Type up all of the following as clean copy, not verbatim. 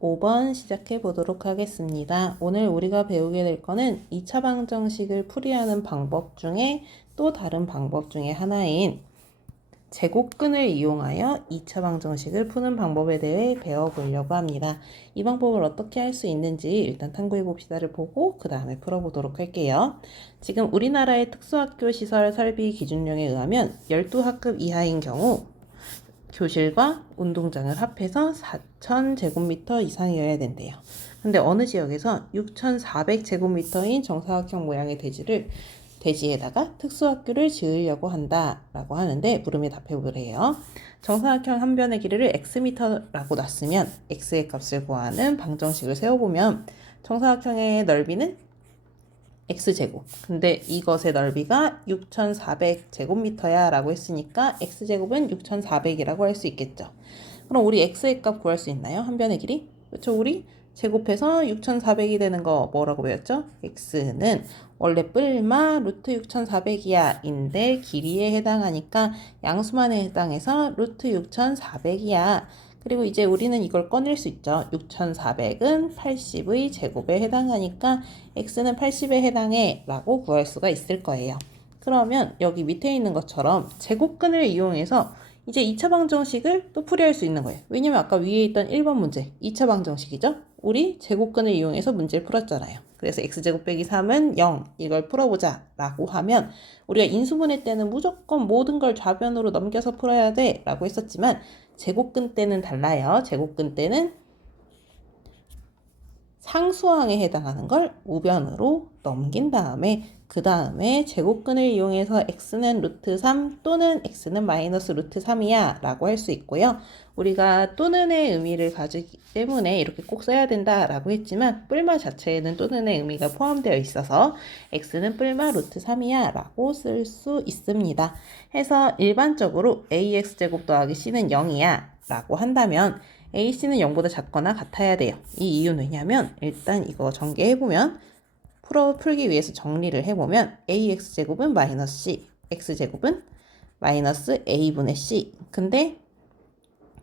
5번 시작해 보도록 하겠습니다. 오늘 우리가 배우게 될 거는 2차 방정식을 풀이하는 방법 중에 또 다른 방법 중에 하나인 제곱근을 이용하여 2차 방정식을 푸는 방법에 대해 배워보려고 합니다. 이 방법을 어떻게 할 수 있는지 일단 탐구해 봅시다를 보고 그 다음에 풀어보도록 할게요. 지금 우리나라의 특수학교 시설 설비 기준령에 의하면 12학급 이하인 경우 교실과 운동장을 합해서 4,000제곱미터 이상이어야 된대요. 근데 어느 지역에서 6,400제곱미터인 정사각형 모양의 대지에다가 특수학교를 지으려고 한다라고 하는데 물음에 답해 보래요. 정사각형 한 변의 길이를 x미터라고 놨으면 x의 값을 구하는 방정식을 세워보면 정사각형의 넓이는 x제곱. 근데 이것의 넓이가 6,400제곱미터야 라고 했으니까 x제곱은 6,400이라고 할 수 있겠죠. 그럼 우리 x의 값 구할 수 있나요? 한 변의 길이? 그렇죠? 우리 제곱해서 6,400이 되는 거 뭐라고 배웠죠? x는 원래 뿔마 루트 6,400이야 인데 길이에 해당하니까 양수만에 해당해서 루트 6,400이야. 그리고 이제 우리는 이걸 꺼낼 수 있죠. 6,400은 80의 제곱에 해당하니까 x는 80에 해당해 라고 구할 수가 있을 거예요. 그러면 여기 밑에 있는 것처럼 제곱근을 이용해서 이제 2차 방정식을 또 풀이할 수 있는 거예요. 왜냐면 아까 위에 있던 1번 문제 2차 방정식이죠. 우리 제곱근을 이용해서 문제를 풀었잖아요. 그래서 x제곱 빼기 3은 0 이걸 풀어보자 라고 하면 우리가 인수분해 때는 무조건 모든 걸 좌변으로 넘겨서 풀어야 돼 라고 했었지만 제곱근 때는 달라요. 제곱근 때는 상수항에 해당하는 걸 우변으로 넘긴 다음에 그 다음에 제곱근을 이용해서 x는 루트 3 또는 x는 마이너스 루트 3이야 라고 할 수 있고요. 우리가 또는의 의미를 가지기 때문에 이렇게 꼭 써야 된다 라고 했지만 뿔마 자체에는 또는의 의미가 포함되어 있어서 x는 뿔마 루트 3이야 라고 쓸 수 있습니다. 해서 일반적으로 ax제곱 더하기 c는 0이야 라고 한다면 AC는 0보다 작거나 같아야 돼요. 이 이유는 왜냐면 일단 이거 전개해보면 풀기 위해서 정리를 해보면 AX제곱은 마이너스 C, X제곱은 마이너스 A분의 C. 근데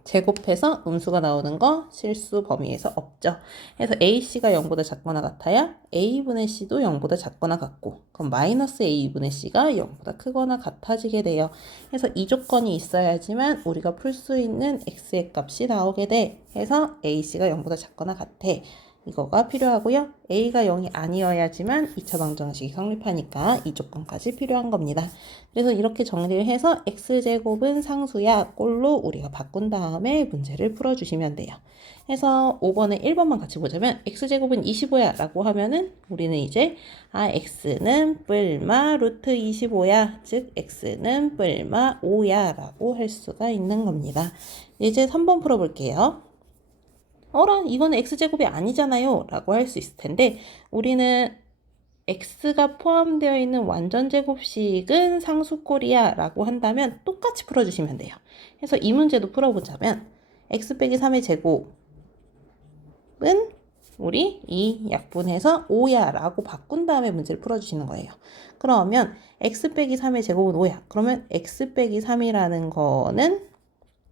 제곱해서 음수가 나오는 거 실수 범위에서 없죠. 그래서 AC가 0보다 작거나 같아야 A분의 C도 0보다 작거나 같고 그럼 마이너스 A분의 C가 0보다 크거나 같아지게 돼요. 그래서 이 조건이 있어야지만 우리가 풀 수 있는 X의 값이 나오게 돼. 해서 AC가 0보다 작거나 같아. 이거가 필요하고요. A가 0이 아니어야지만 2차 방정식이 성립하니까 이 조건까지 필요한 겁니다. 그래서 이렇게 정리를 해서 x제곱은 상수야 꼴로 우리가 바꾼 다음에 문제를 풀어주시면 돼요. 해서 5번에 1번만 같이 보자면 x제곱은 25야 라고 하면은 우리는 이제 x는 뿔마 루트 25야 즉 x는 뿔마 5야 라고 할 수가 있는 겁니다. 이제 3번 풀어볼게요. 이거는 x제곱이 아니잖아요 라고 할 수 있을 텐데 우리는 x가 포함되어 있는 완전제곱식은 상수꼴이야 라고 한다면 똑같이 풀어주시면 돼요. 그래서 이 문제도 풀어보자면 x 빼기 3의 제곱은 우리 이 약분해서 5야 라고 바꾼 다음에 문제를 풀어주시는 거예요. 그러면 x 빼기 3의 제곱은 5야. 그러면 x 빼기 3이라는 거는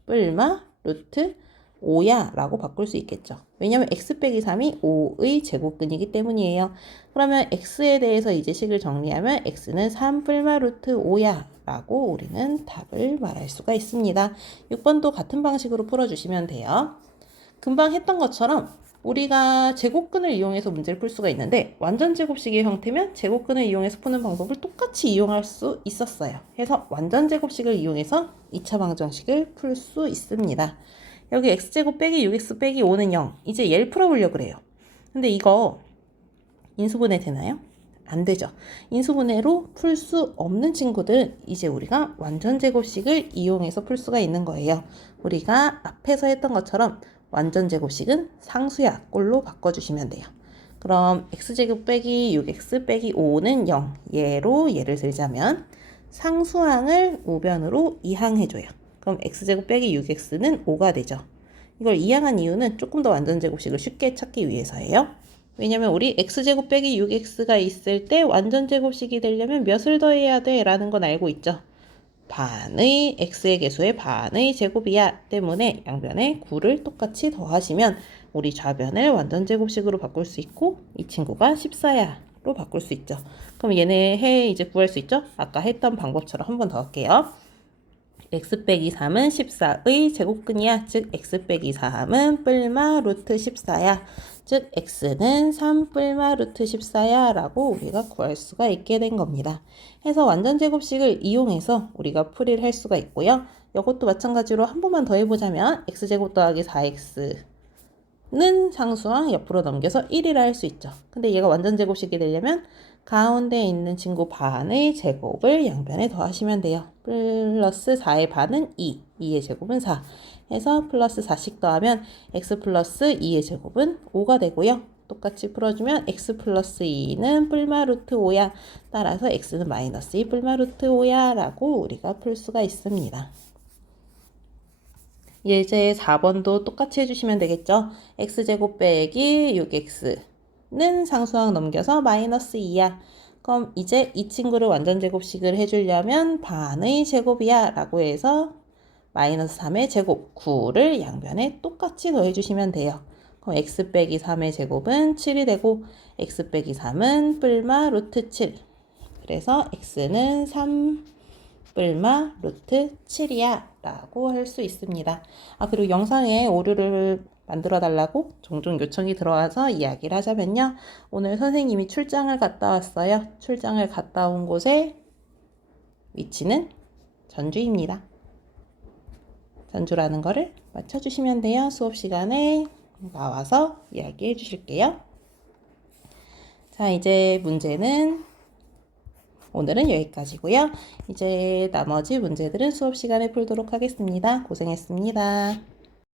뿔마 루트 5야 라고 바꿀 수 있겠죠. 왜냐면 x 빼기 3이 5의 제곱근이기 때문이에요. 그러면 x에 대해서 이제 식을 정리하면 x는 3 뿔마 루트 5야 라고 우리는 답을 말할 수가 있습니다. 6번도 같은 방식으로 풀어주시면 돼요. 금방 했던 것처럼 우리가 제곱근을 이용해서 문제를 풀 수가 있는데 완전 제곱식의 형태면 제곱근을 이용해서 푸는 방법을 똑같이 이용할 수 있었어요. 그래서 완전 제곱식을 이용해서 2차 방정식을 풀 수 있습니다. 여기 x제곱 빼기 6x 빼기 5는 0. 이제 얘를 풀어보려고 그래요. 근데 이거 인수분해 되나요? 안 되죠. 인수분해로 풀 수 없는 친구들은 이제 우리가 완전 제곱식을 이용해서 풀 수가 있는 거예요. 우리가 앞에서 했던 것처럼 완전 제곱식은 상수야 꼴로 바꿔주시면 돼요. 그럼 x제곱 빼기 6x 빼기 5는 0. 얘를 들자면 상수항을 우변으로 이항해줘요. 그럼 x제곱 빼기 6x는 5가 되죠. 이걸 이항한 이유는 조금 더 완전 제곱식을 쉽게 찾기 위해서예요. 왜냐면 우리 x제곱 빼기 6x가 있을 때 완전 제곱식이 되려면 몇을 더해야 돼 라는 건 알고 있죠. 반의 x의 개수의 반의 제곱이야 때문에 양변에 9를 똑같이 더하시면 우리 좌변을 완전제곱식으로 바꿀 수 있고 이 친구가 14야 로 바꿀 수 있죠. 그럼 얘네 해 이제 구할 수 있죠? 아까 했던 방법처럼 한 번 더 할게요. x 빼기 3은 14의 제곱근이야. 즉 x 빼기 3은 뿔마 루트 14야. 즉 x는 3 뿔마 루트 14야 라고 우리가 구할 수가 있게 된 겁니다. 해서 완전제곱식을 이용해서 우리가 풀이를 할 수가 있고요. 이것도 마찬가지로 한 번만 더 해보자면 x제곱 더하기 4x는 상수항 옆으로 넘겨서 1이라 할 수 있죠. 근데 얘가 완전제곱식이 되려면 가운데 있는 친구 반의 제곱을 양변에 더하시면 돼요. 플러스 4의 반은 2, 2의 제곱은 4 해서 플러스 4씩 더하면 x 플러스 2의 제곱은 5가 되고요. 똑같이 풀어주면 x 플러스 2는 뿔마 루트 5야. 따라서 x는 마이너스 2 뿔마 루트 5야 라고 우리가 풀 수가 있습니다. 이제 4번도 똑같이 해주시면 되겠죠. x제곱 빼기 6x는 상수항 넘겨서 마이너스 2야. 그럼 이제 이 친구를 완전제곱식을 해주려면 반의 제곱이야 라고 해서 마이너스 3의 제곱 9를 양변에 똑같이 더해주시면 돼요. 그럼 x 빼기 3의 제곱은 7이 되고 x 빼기 3은 뿔마 루트 7. 그래서 x는 3 뿔마 루트 7이야 라고 할 수 있습니다. 그리고 영상에 오류를 만들어 달라고 종종 요청이 들어와서 이야기를 하자면요. 오늘 선생님이 출장을 갔다 왔어요. 출장을 갔다 온 곳의 위치는 전주입니다. 전주라는 거를 맞춰주시면 돼요. 수업 시간에 나와서 이야기해 주실게요. 자, 이제 문제는 오늘은 여기까지고요. 이제 나머지 문제들은 수업 시간에 풀도록 하겠습니다. 고생했습니다.